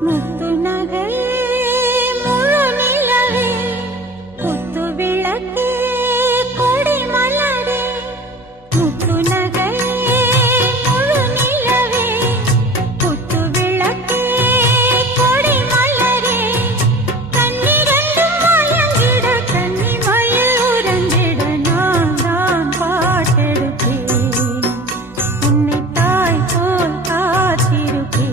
முத்து நகை முழு நிலவே குத்து விளக்கே கொடி மலரே முத்து நகை முழு நிலவே குத்து விளக்கே கொடி மலரே கண்ணிரண்டும் மயங்கிட கன்னி மயில் உறங்கிட நான் தான் பாட்டெடுப்பேன் உன்னை தாய் போல் காத்திருப்பேன்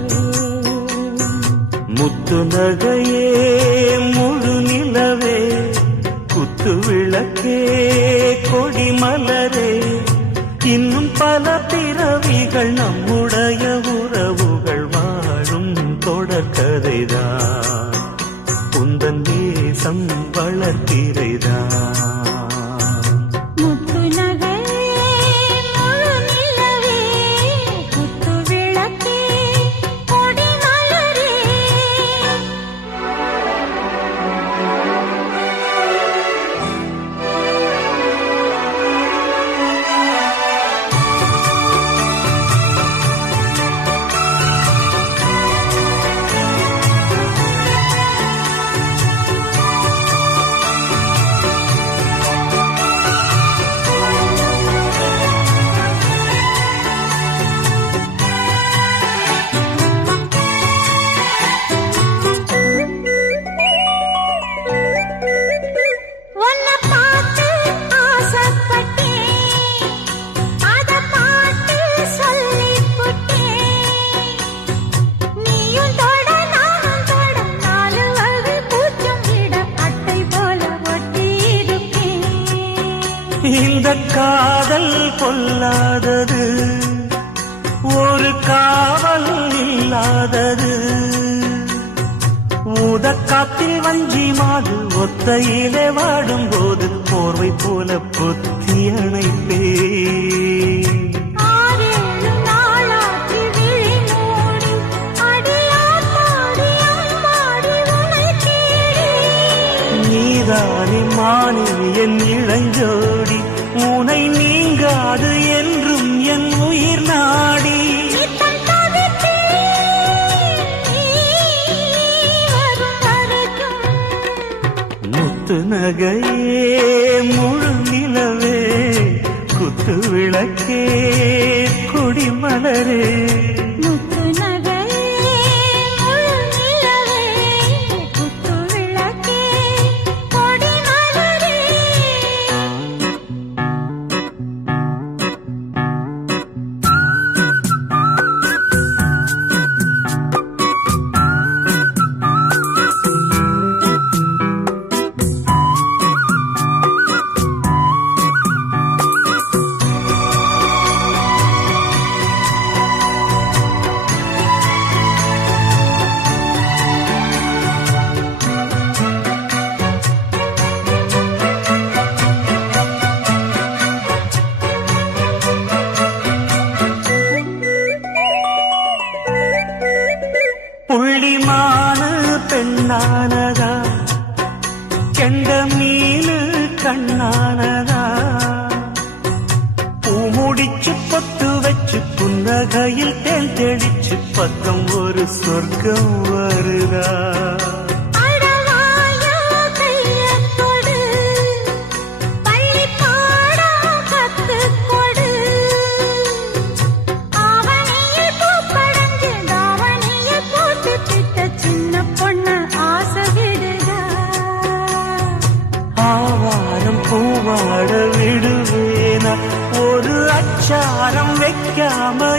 முத்து நகையே முழு நிலவே குத்து விளக்கே கொடி மலரே இன்னும் பல பிறவிகள் நம்முடைய உறவுகள் வாழும் தொடர்கதைதான் உந்தன் தேசம் வளர்த்திரைதான் முத்து நகை முழு நிலவே குத்து விளக்கே கொடி மலரே உன்னை பார்த்து ஆசைப்பட்டேன் அத பாட்டு சொல்லிப் புட்டேன் நீயும் தொட நானும் தொட நாலு வகை பூச்சும் விட அட்டை போல ஒட்டி இருப்பேன் இந்த காதல் கொல்லாதது ஒரு காவல் இல்லாதது ஊதக்காத்தில் வஞ்சி மாது ஒத்தையிலே வாடும்போது போர்வை போல பொத்தி அணைப்பே ஆறேழு நாளாகி விழி மூடி அடியார் பாடி அம்மாடி உன்னை தேடி நீதானே மானே என் இளஞ்சோடி உனை நீங்காது என்றும் என் உயிர் நாடி நித்தம் தவித்தேன் நீ வரும் வரைக்கும் முத்து நகையே முழு நிலவே குத்து விளக்கே கொடி மலரே முத்து நகை முழு நிலவே குத்து விளக்கே கொடி மலரே புள்ளிமானு பெண்ணானதா கெண்ட மீனு கண்ணானதா பூ முடிச்சு பொட்டு வச்சு புன்னகையில் தேன் தெளிச்சு பக்கம் ஒரு சொர்க்கம் வருதா அடவாயா கையக் கொடு பள்ளி பாடம் கத்துக் கொடு ஆவணியில் பூப்படைஞ்சு தாவணியில் போட்டு பிட்ட சின்ன பொண்ணு ஆசை விடுதா ஆவாரம் பூவாட விடுவேனா ஒரு அச்சாரம் வைக்காம